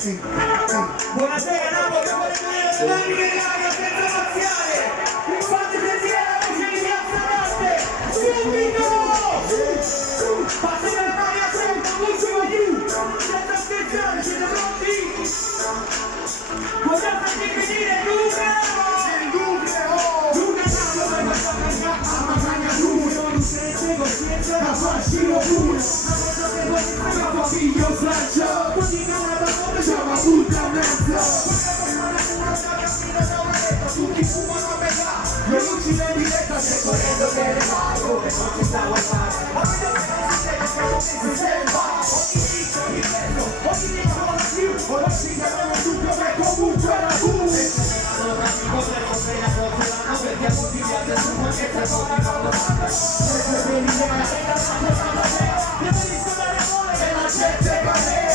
Buonasera Napoli, che vuole vedere le mani nell'aria senza razziare. Fate sentire la voce di Piazza Latte. Subito! Fate le mani a sempre, l'ultimo aiuto. Senza scherzare, siete pronti? Possiamo anche venire, Luca! Luca Napoli, vai a magna due. Non sente coscienza, la fascino pure. La cosa che vuoi fare, ma figlio slaccio. Così che una donna chiama tutta mezza. Tutti fumano a metà, le luci in diretta, stai correndo per le mani, come non ci stavo a fare. A me non si sembra, ogni dico, ogni detto, ogni dico la più, ora si chiamano tutto, ma comunque la tu. Allora mi potremmo bene a portare, perché a tutti gli altri su qualche cosa non lo fanno. Se vedi che la sera non lo fanno bene, io mi suonare amore e la gente cadere.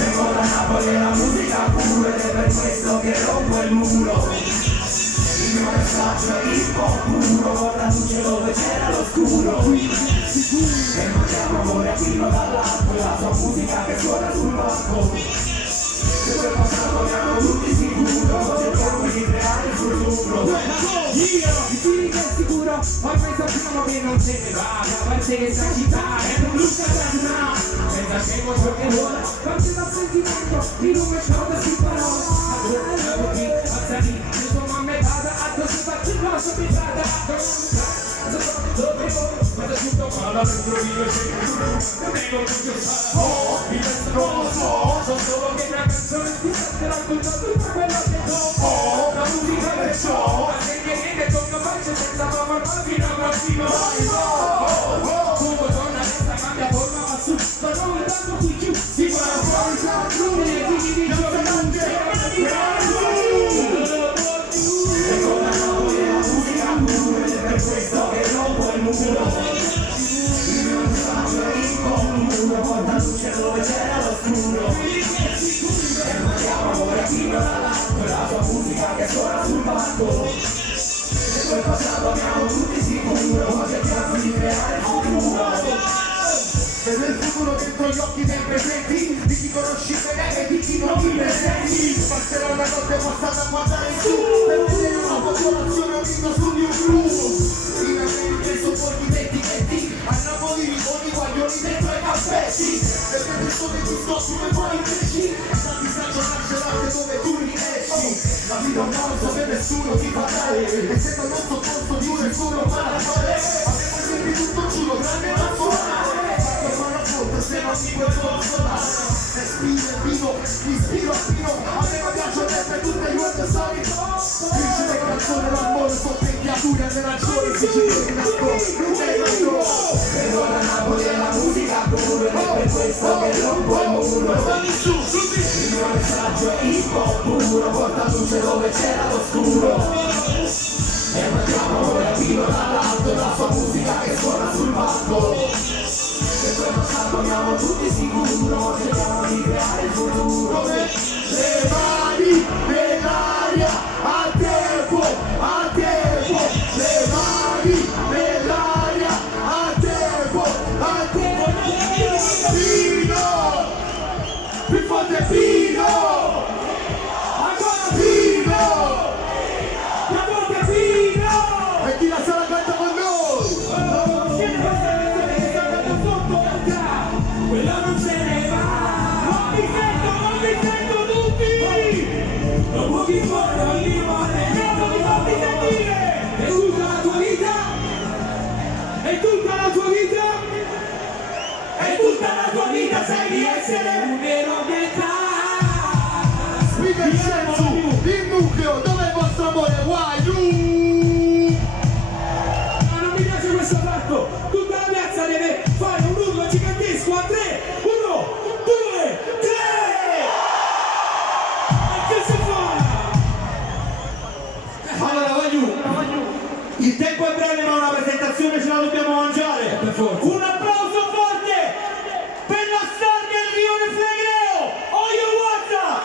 Vengo da Napoli e la musica pure, ed è per questo che rompo il muro. Il mio messaggio è hip hop puro, con la luce dove c'era l'oscuro. E mandiamo amore a filo dall'alto, la sua musica che suona sul palco. Se quel passato abbiamo tutti sicuro, cerchiamo di creare il futuro. Il feeling è sicuro, ormai sappiamo che non se ne va, a parte che sta città è un luce da senza scemo ciò che vuole, parte dal sentimento, in un mercato si parole. Allora, qui, alzati, insomma a metà, addosso faccio il nostro pitata. Dove io, guarda tutto parla dentro io e sei non è lo che sarà. Il resto non lo so, so solo che una canzone ti sta raccontando tutto quello che dopo. La musica perciò, anche che con mio faccio senza mamma, ma fino a mattino. Come donna resta cambia forma, ma su, sono un tanto qui giù, si fa fuori già giù, e quindi di giorno non c'è e con la Napoli e la musica pure, ed è per questo che rompo il muro. Il mio messaggio è hip hop puro, porta luce dove c'era l'oscuro. E mandiamo amore a fino dall'alto, la tua musica che suona sul palco. E quel passato abbiamo tutti sicuro, cerchiamo di creare il futuro. Vedo il futuro dentro gli occhi dei presenti, di chi conosci bene e di chi non mi presenti. Passerò una notte passata a guardare in su, per vedere una popolazione unita su di un blu. In America i sopporti dei etichetti, a Napoli riponi guaglioni dentro ai campetti. Per le persone ti sto sulle buoni pesci, da disagio nasce l'arte dove tu riesci. La vita è un mondo che nessuno ti fa dare, e se non sotto posto di uno e solo paragone. Avevo sempre tutto giuro, grande da suonare. Se non mi puoi consolare, respiro il vino, mi ispiro a fino, a me mi piace per tutte le volte solito. Dici le canzoni d'amore, sottecchiature alle ragioni, si ci tiene in nascosto, non c'è ragione. Vengo da Napoli e la musica pure, ed è per questo che rompo il muro. Il mio messaggio è hip hop puro, porta luce dove c'era l'oscuro. E mandiamo amore a filo dall'alto, la sua musica che suona sul palco. Se quel passato abbiamo tutti sicuro, cerchiamo di creare il futuro. Le mani nell'aria, a tempo, a tempo. Le mani nell'aria, a tempo, a tempo. Pino! Più forte Pino! Ancora Pino! Più forte Pino! E chi la sarà canta con noi? Quella non se ne va, non mi sento tutti, non può chi fuori non li vuole, non mi fatti sentire, è tutta la tua vita, è tutta la tua vita, è tutta la tua vita, sai di essere un eroe metà. Spiega il senso, il nucleo, dov'è il vostro amore, why you? Ma non mi piace questo fatto, tutta la piazza deve fare un urlo gigantesco a 3, 1, 2, 3! E che si fa? Allora voglio, il tempo è breve ma una presentazione ce la dobbiamo mangiare. Un applauso forte per la star del Rione Flegreo, Oyo Whatsapp!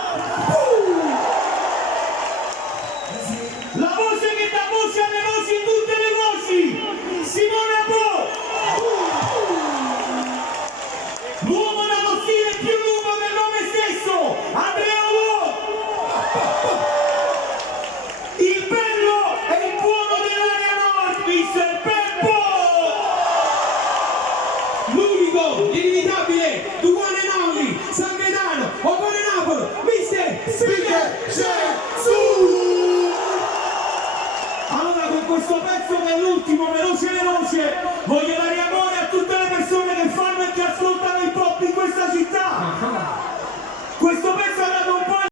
l'ultimo, veloce, voglio